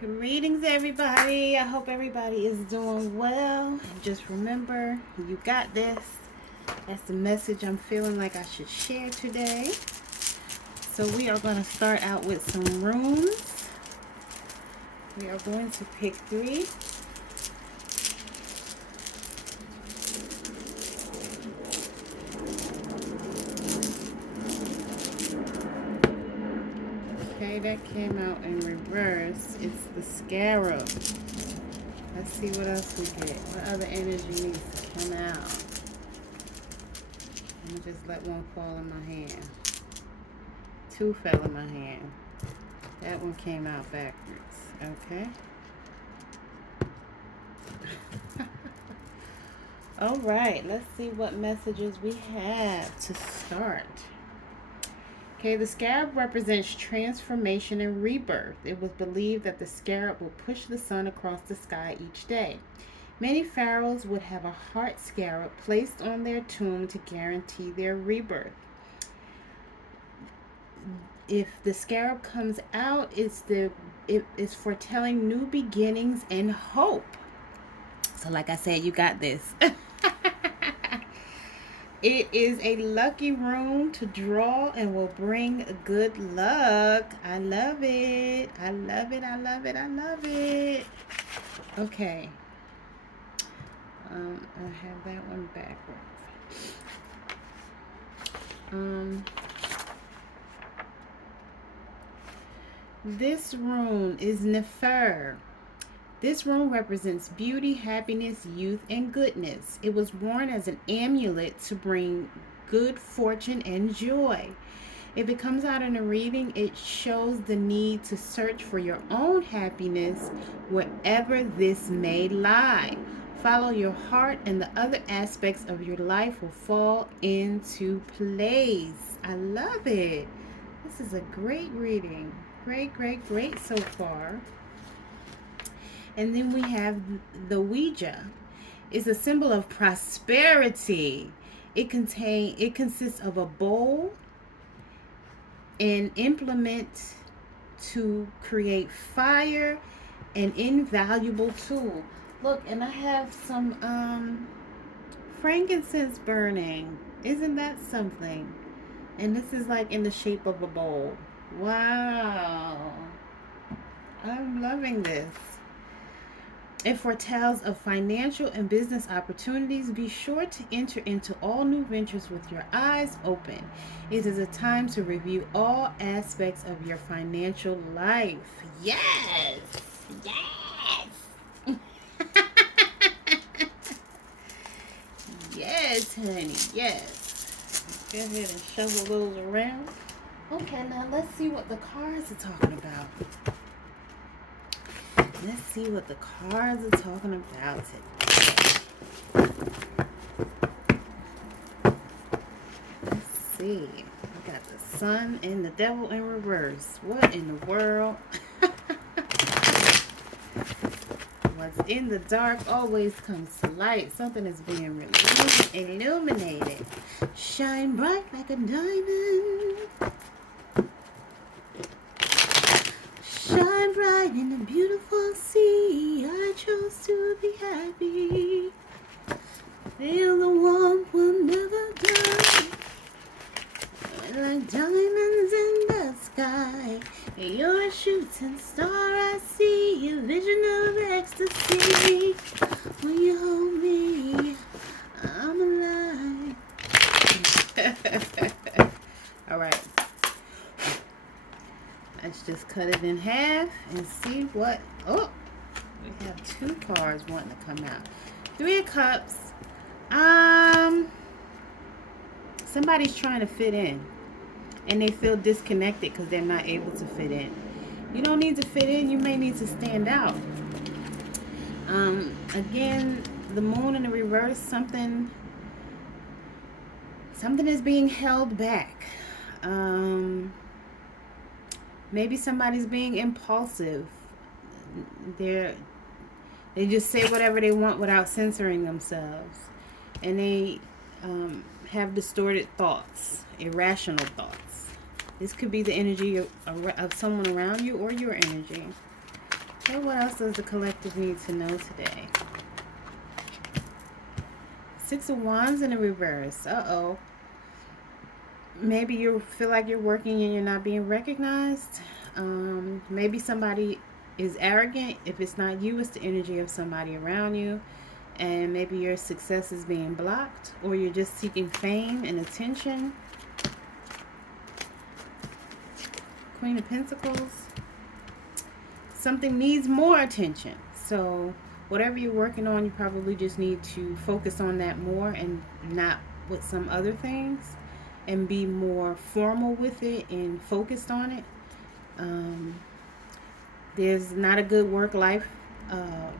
Greetings, everybody. I hope everybody is doing well. And just remember, you got this. That's the message I'm feeling like I should share today. So we are going to start out with some runes. We are going to pick 3. Okay, that came out in reverse. It's the scarab. Let's see what else we get. What other energy needs to come out? Let me just let one fall in my hand. 2 fell in my hand. That one came out backwards. Okay. All right, let's see what messages we have to start. Okay, the scarab represents transformation and rebirth. It was believed that the scarab will push the sun across the sky each day. Many pharaohs would have a heart scarab placed on their tomb to guarantee their rebirth. If the scarab comes out, it is foretelling new beginnings and hope. So like I said, you got this. It is a lucky rune to draw and will bring good luck. I love it. I love it. I love it. I love it. Okay. I have that one backwards. This rune is Nefer. This rune represents beauty, happiness, youth, and goodness. It was worn as an amulet to bring good fortune and joy. If it comes out in a reading, it shows the need to search for your own happiness wherever this may lie. Follow your heart, and the other aspects of your life will fall into place. I love it. This is a great reading. Great, great, great so far. And then we have the Ouija. It's a symbol of prosperity. It consists of a bowl, an implement to create fire, an invaluable tool. Look, and I have some frankincense burning. Isn't that something? And this is like in the shape of a bowl. Wow. I'm loving this. It foretells of financial and business opportunities. Be sure to enter into all new ventures with your eyes open. It is a time to review all aspects of your financial life. Yes! Yes! Yes, honey, yes. Go ahead and shovel those around. Okay, now let's see what the cards are talking about. Let's see what the cards are talking about today. Let's see. We got the sun and the devil in reverse. What in the world? What's in the dark always comes to light. Something is being released, illuminated. Shine bright like a diamond. Shine bright in the beautiful sea. I chose to be happy. Feel the warmth will never die. Like diamonds in the sky. You're a shooting star. I see a vision of ecstasy. When you hold me, I'm alive. All right. Let's just cut it in half and see what. Oh, we have 2 cards wanting to come out. 3 of Cups. Somebody's trying to fit in, and they feel disconnected because they're not able to fit in. You don't need to fit in. You may need to stand out. Again, the moon in the reverse. Something is being held back. Maybe somebody's being impulsive. They just say whatever they want without censoring themselves. And they have distorted thoughts, irrational thoughts. This could be the energy of someone around you or your energy. Okay, what else does the collective need to know today? Six of Wands in the reverse. Uh-oh. Maybe you feel like you're working and you're not being recognized. Maybe somebody is arrogant. If it's not you, it's the energy of somebody around you. And maybe your success is being blocked, or you're just seeking fame and attention. Queen of Pentacles. Something needs more attention. So whatever you're working on, you probably just need to focus on that more and not with some other things, and be more formal with it and focused on it. There's not a good work-life, a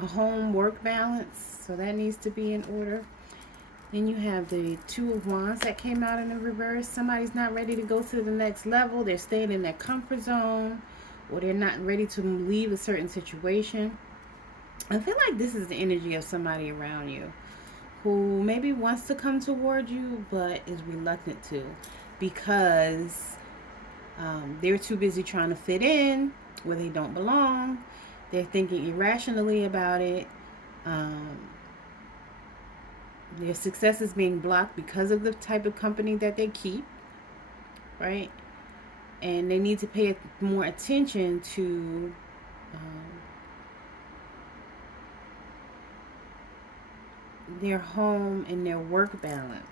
home-work balance, so that needs to be in order. Then you have the Two of Wands that came out in the reverse. Somebody's not ready to go to the next level. They're staying in their comfort zone, or they're not ready to leave a certain situation. I feel like this is the energy of somebody around you who maybe wants to come toward you but is reluctant to, because they're too busy trying to fit in where they don't belong. They're thinking irrationally about it. Their success is being blocked because of the type of company that they keep, right? And they need to pay more attention to their home and their work balance.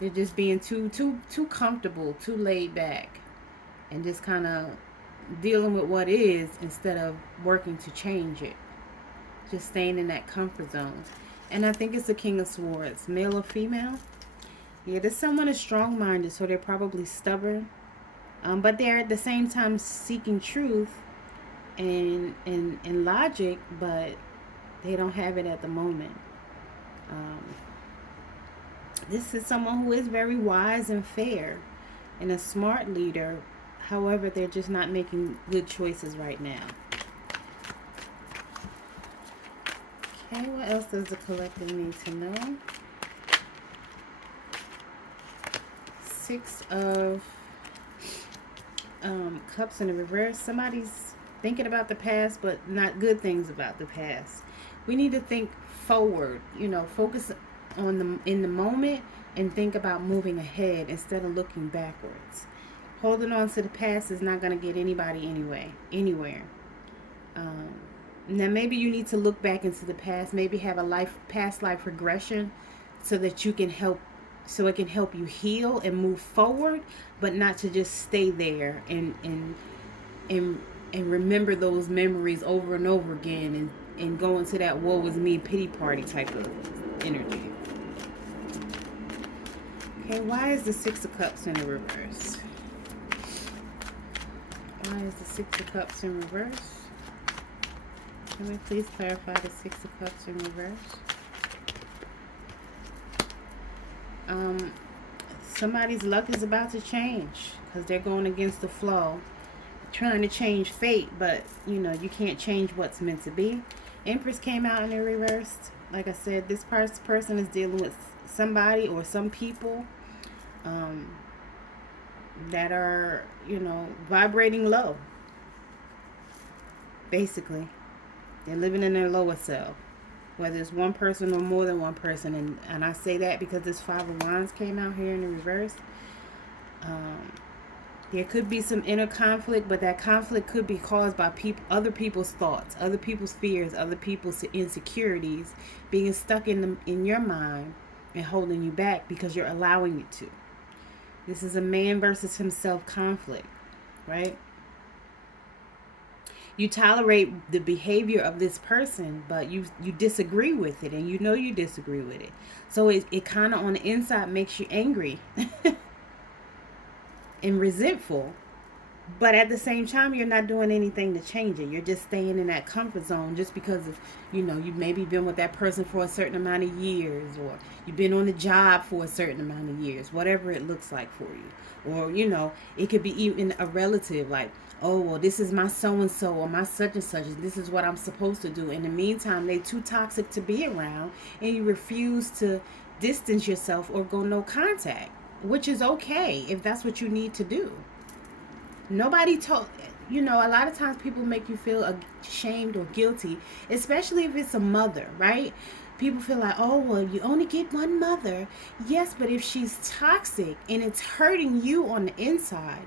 They're just being too comfortable, too laid back, and just kind of dealing with what is instead of working to change it. Just staying in that comfort zone. And I think it's the King of Swords, male or female. Yeah, this someone is strong-minded, so they're probably stubborn. But they're at the same time seeking truth and logic, but they don't have it at the moment. This is someone who is very wise and fair and a smart leader. However, they're just not making good choices right now. Okay, what else does the collective need to know? Six of Cups in the reverse. Somebody's thinking about the past, but not good things about the past. We need to think forward, focus on in the moment and think about moving ahead instead of looking backwards. Holding on to the past is not going to get anybody anywhere. Now maybe you need to look back into the past, maybe have a past life regression so that you can help, so it can help you heal and move forward, but not to just stay there and remember those memories over and over again and go into that woe is me pity party type of energy. Okay, why is the Six of Cups in the reverse? Why is the Six of Cups in reverse? Can we please clarify the Six of Cups in reverse? Somebody's luck is about to change because they're going against the flow, trying to change fate, but you can't change what's meant to be. Empress came out in the reverse. Like I said, this person is dealing with somebody or some people that are, vibrating low. Basically, they're living in their lower self, whether it's one person or more than one person. And I say that because this Five of Wands came out here in the reverse. There could be some inner conflict, but that conflict could be caused by other people's thoughts, other people's fears, other people's insecurities being stuck in your mind and holding you back because you're allowing it to. This is a man versus himself conflict, right? You tolerate the behavior of this person, but you disagree with it, and you disagree with it. So it kind of on the inside makes you angry and resentful, but at the same time you're not doing anything to change it. You're just staying in that comfort zone just because of you've maybe been with that person for a certain amount of years, or you've been on the job for a certain amount of years, whatever it looks like for you. Or it could be even a relative, like, oh, well, this is my so-and-so or my such and such, and this is what I'm supposed to do. In the meantime, they too toxic to be around, and you refuse to distance yourself or go no contact, which is okay if that's what you need to do. Nobody told, a lot of times people make you feel ashamed or guilty, especially if it's a mother, right? People feel like, oh, well, you only get one mother. Yes, but if she's toxic and it's hurting you on the inside,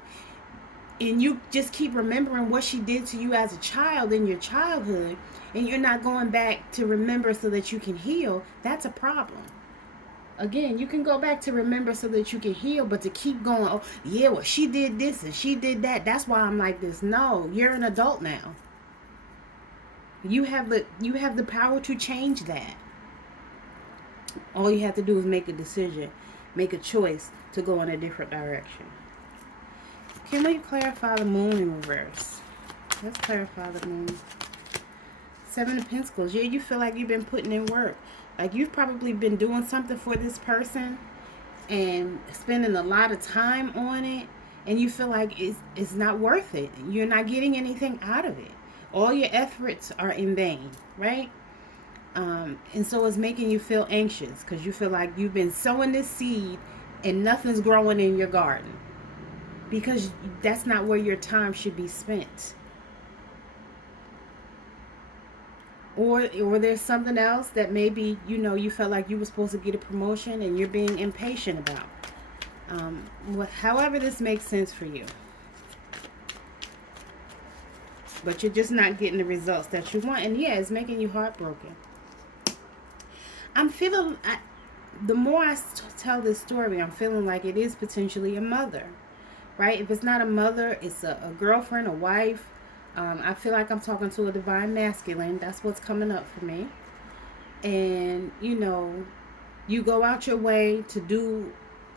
and you just keep remembering what she did to you as a child in your childhood, and you're not going back to remember so that you can heal, that's a problem. Again, you can go back to remember so that you can heal, but to keep going, oh yeah, well, she did this and she did that, that's why I'm like this. No, you're an adult now. You have the power to change that. All you have to do is make a decision, make a choice to go in a different direction. Can we clarify the moon in reverse? Let's clarify the moon. Seven of Pentacles. Yeah, you feel like you've been putting in work. Like you've probably been doing something for this person and spending a lot of time on it, and you feel like it's not worth it. You're not getting anything out of it. All your efforts are in vain, right? And so it's making you feel anxious because you feel like you've been sowing this seed and nothing's growing in your garden, because that's not where your time should be spent. Or there's something else that maybe, you felt like you were supposed to get a promotion and you're being impatient about. However this makes sense for you. But you're just not getting the results that you want. And yeah, it's making you heartbroken. I'm feeling, the more I tell this story, I'm feeling like it is potentially a mother. Right? If it's not a mother, it's a girlfriend, a wife. I feel like I'm talking to a divine masculine. That's what's coming up for me. And, you go out your way to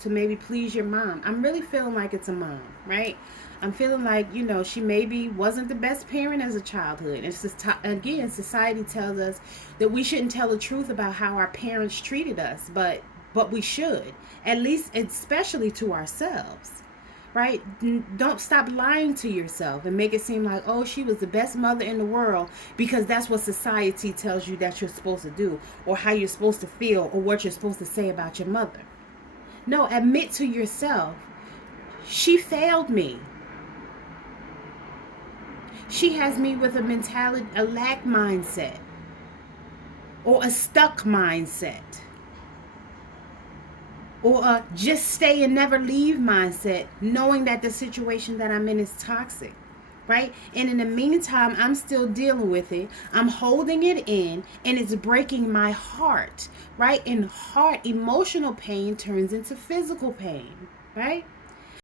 maybe please your mom. I'm really feeling like it's a mom, right? I'm feeling like, she maybe wasn't the best parent as a childhood. It's just, again, society tells us that we shouldn't tell the truth about how our parents treated us, but we should, at least, especially to ourselves. Right? Don't stop lying to yourself and make it seem like, oh, she was the best mother in the world, because that's what society tells you that you're supposed to do, or how you're supposed to feel, or what you're supposed to say about your mother. No, admit to yourself, she failed me. She has me with a mentality, a lack mindset, or a stuck mindset, or a just stay and never leave mindset, knowing that the situation that I'm in is toxic, right? And in the meantime, I'm still dealing with it. I'm holding it in, and it's breaking my heart, right? And emotional pain turns into physical pain, right?